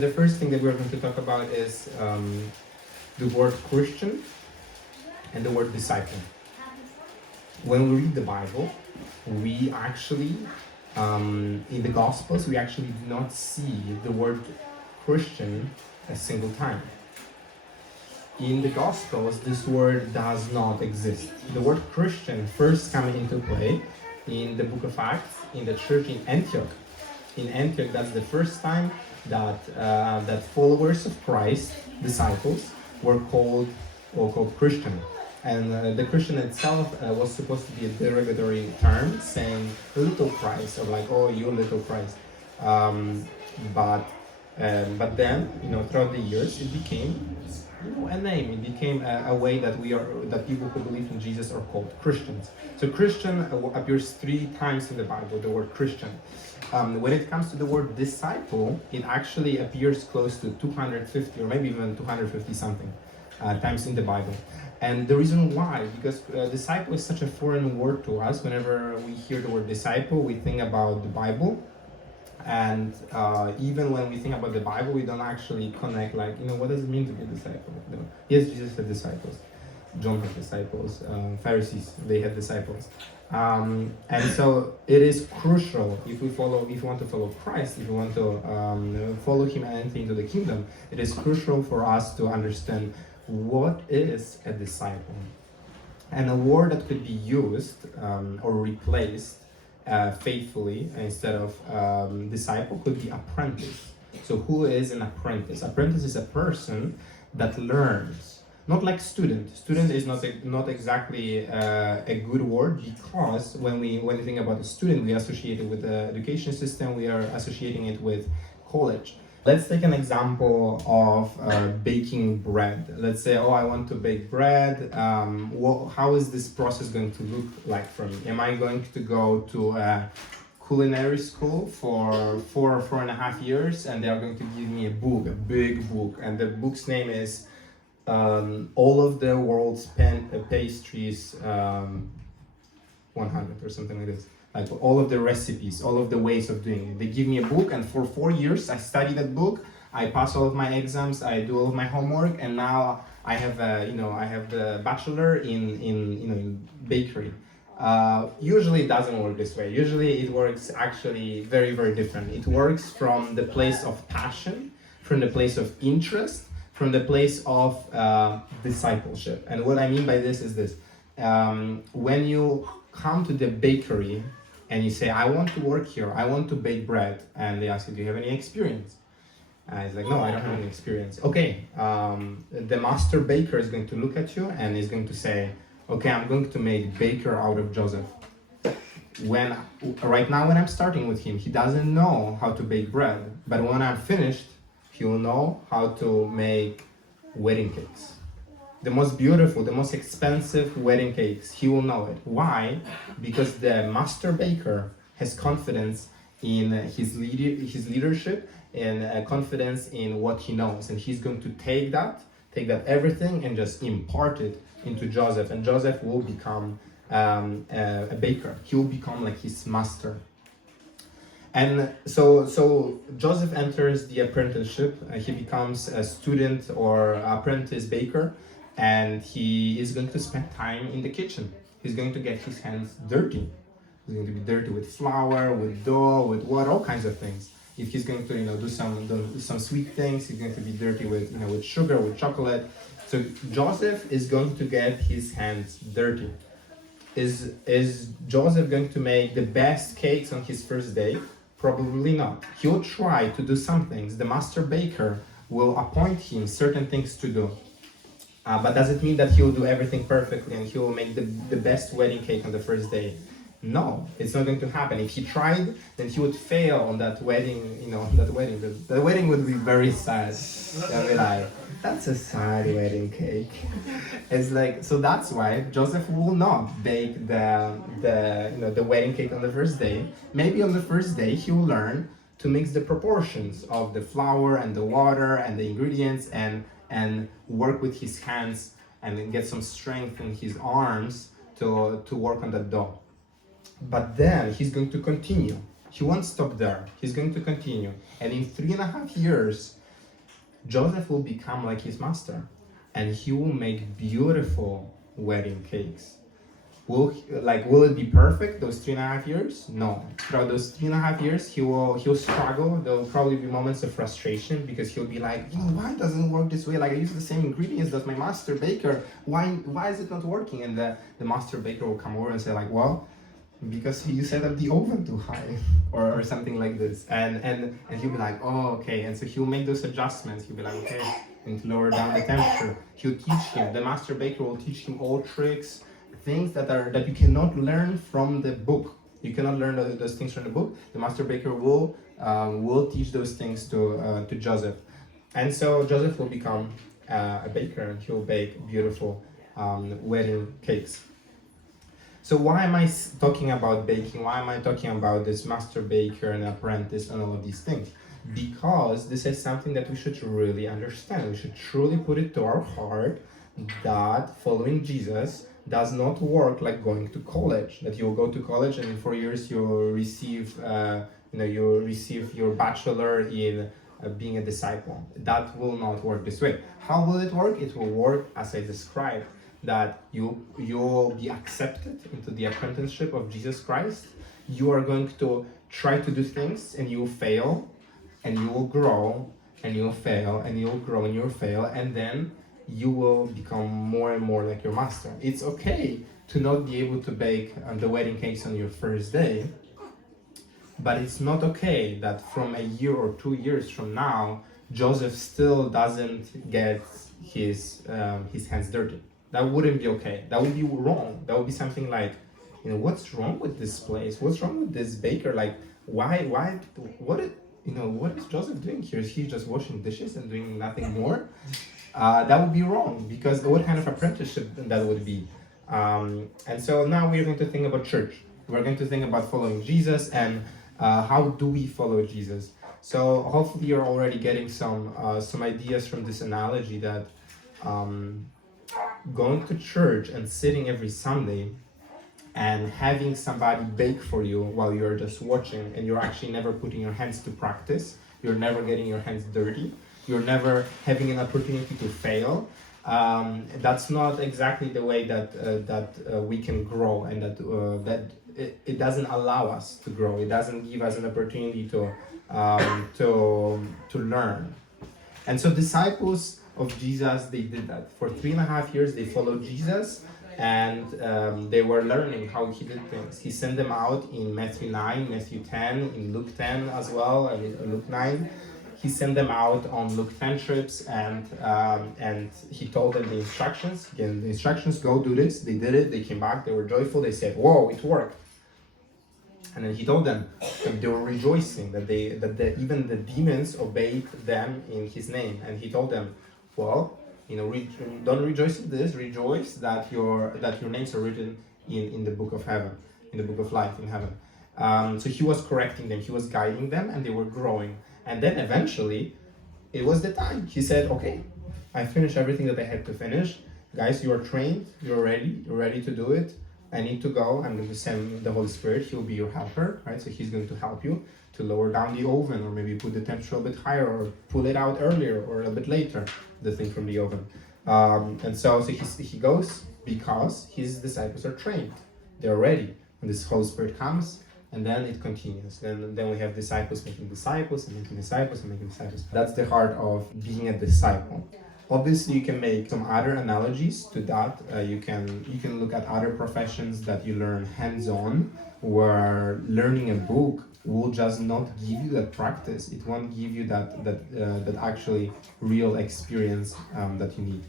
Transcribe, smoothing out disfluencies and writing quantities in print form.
The first thing that we're going to talk about is the word Christian and the word disciple. When we read the Bible, we actually, in the Gospels, we actually do not see the word Christian a single time. In the Gospels, this word does not exist. The word Christian first comes into play in the book of Acts, in the church in Antioch. In Antioch, that's the first time that followers of Christ, disciples, were called Christian. And the Christian itself was supposed to be a derogatory term, saying little Christ, or like, oh, you little Christ. But then, throughout the years, it became, a name. It became a way that people who believe in Jesus are called Christians. So Christian appears 3 times in the Bible, the word Christian. When it comes to the word disciple, it actually appears close to 250 or maybe even 250 something times in the Bible. And the reason why, because disciple is such a foreign word to us. Whenever we hear the word disciple, we think about the Bible. And even when we think about the Bible, we don't actually connect, what does it mean to be a disciple? Yes, Jesus had disciples. John had disciples. Pharisees, they had disciples. And so it is crucial if you want to follow Christ, if you want to follow Him and enter into the kingdom, it is crucial for us to understand what is a disciple. And a word that could be used or replaced faithfully instead of disciple could be apprentice. So who is an apprentice? Apprentice is a person that learns. Not like student. Student is not exactly a good word, because when we think about a student, we associate it with the education system. We are associating it with college. Let's take an example of baking bread. Let's say, I want to bake bread. How is this process going to look like for me? Am I going to go to a culinary school for 4.5 years, and they are going to give me a book, a big book, and the book's name is all of the world's pastries 100 or something like this, like all of the recipes, all of the ways of doing it. They give me a book, and for 4 years I study that book, I pass all of my exams, I do all of my homework, and now I have the bachelor in bakery. Usually it doesn't work this way. Usually it works actually very, very different. It works from the place of passion, from the place of interest, from the place of discipleship. And what I mean by this is this. When you come to the bakery and you say, I want to work here, I want to bake bread, and they ask you, do you have any experience? It's like, no, I don't have any experience. Okay, the master baker is going to look at you and is going to say, okay, I'm going to make baker out of Joseph. Right now when I'm starting with him, he doesn't know how to bake bread, but when I'm finished, he will know how to make wedding cakes. The most beautiful, the most expensive wedding cakes, he will know it. Why? Because the master baker has confidence in his leadership, and confidence in what he knows. And he's going to take that everything and just impart it into Joseph. And Joseph will become a baker. He will become like his master. And so Joseph enters the apprenticeship. He becomes a student or apprentice baker, and he is going to spend time in the kitchen. He's going to get his hands dirty. He's going to be dirty with flour, with dough, with water, all kinds of things. If he's going to do some sweet things, he's going to be dirty with sugar, with chocolate. So Joseph is going to get his hands dirty. Is Joseph going to make the best cakes on his first day? Probably not. He'll try to do some things. The master baker will appoint him certain things to do. But does it mean that he'll do everything perfectly and he will make the best wedding cake on the first day? No, it's not going to happen. If he tried, then he would fail on that wedding, The wedding would be very sad. They'll be like, that's a sad wedding cake. It's like, so that's why Joseph will not bake the wedding cake on the first day. Maybe on the first day he will learn to mix the proportions of the flour and the water and the ingredients and work with his hands and get some strength in his arms to work on that dough. But then he's going to continue. He won't stop there. He's going to continue. And in 3.5 years, Joseph will become like his master, and he will make beautiful wedding cakes. Will it be perfect those 3.5 years? No. Throughout those 3.5 years, he'll struggle. There will probably be moments of frustration because he'll be like, why doesn't it work this way? Like I use the same ingredients as my master baker. Why is it not working? And the master baker will come over and say like, well, because you set up the oven too high or something like this, and he'll be like, oh, okay. And so he'll make those adjustments. He'll be like, okay, and to lower down the temperature. He'll teach him, the master baker will teach him all tricks, things that you cannot learn from the book. You cannot learn those things from the book. The master baker will teach those things to Joseph. And so Joseph will become a baker, and he'll bake beautiful wedding cakes. So why am I talking about baking? Why am I talking about this master baker and apprentice and all of these things? Because this is something that we should really understand. We should truly put it to our heart that following Jesus does not work like going to college. That you'll go to college and in 4 years you'll receive, you'll receive your bachelor in being a disciple. That will not work this way. How will it work? It will work as I described. That you'll be accepted into the apprenticeship of Jesus Christ. You are going to try to do things and you'll fail, and you will grow, and you'll fail, and you'll grow, and you'll fail, and then you will become more and more like your master. It's okay to not be able to bake the wedding cakes on your first day, but it's not okay that from a year or 2 years from now, Joseph still doesn't get his hands dirty. That wouldn't be okay. That would be wrong. That would be something like, what's wrong with this place? What's wrong with this baker? Like, what is Joseph doing here? Is he just washing dishes and doing nothing more? That would be wrong, because what kind of apprenticeship that would be? And so now we're going to think about church. We're going to think about following Jesus and how do we follow Jesus. So hopefully you're already getting some ideas from this analogy that going to church and sitting every Sunday and having somebody bake for you while you're just watching, and you're actually never putting your hands to practice, you're never getting your hands dirty, you're never having an opportunity to fail, that's not exactly the way that we can grow, and that it doesn't allow us to grow. It doesn't give us an opportunity to learn. And so disciples of Jesus, they did that. For 3.5 years, they followed Jesus, and they were learning how he did things. He sent them out in Matthew 9, Matthew 10, in Luke 10 as well, and Luke 9. He sent them out on Luke 10 trips, and he told them the instructions. Again, the instructions, go do this. They did it. They came back. They were joyful. They said, whoa, it worked. And then he told them that they were rejoicing, that even the demons obeyed them in his name. And he told them, well, don't rejoice in this. Rejoice that your names are written in the book of heaven, in the book of life in heaven. So he was correcting them. He was guiding them, and they were growing. And then eventually, it was the time. He said, okay, I finished everything that I had to finish. Guys, you are trained. You're ready to do it. I need to go. I'm going to send the Holy Spirit. He'll be your helper, right? So he's going to help you to lower down the oven, or maybe put the temperature a bit higher, or pull it out earlier or a bit later, the thing from the oven. And so he goes because his disciples are trained. They're ready. And this Holy Spirit comes, and then it continues. Then we have disciples making disciples and making disciples and making disciples. That's the heart of being a disciple. Obviously, you can make some other analogies to that. You can look at other professions that you learn hands-on, where learning a book will just not give you that practice. It won't give you that actually real experience that you need.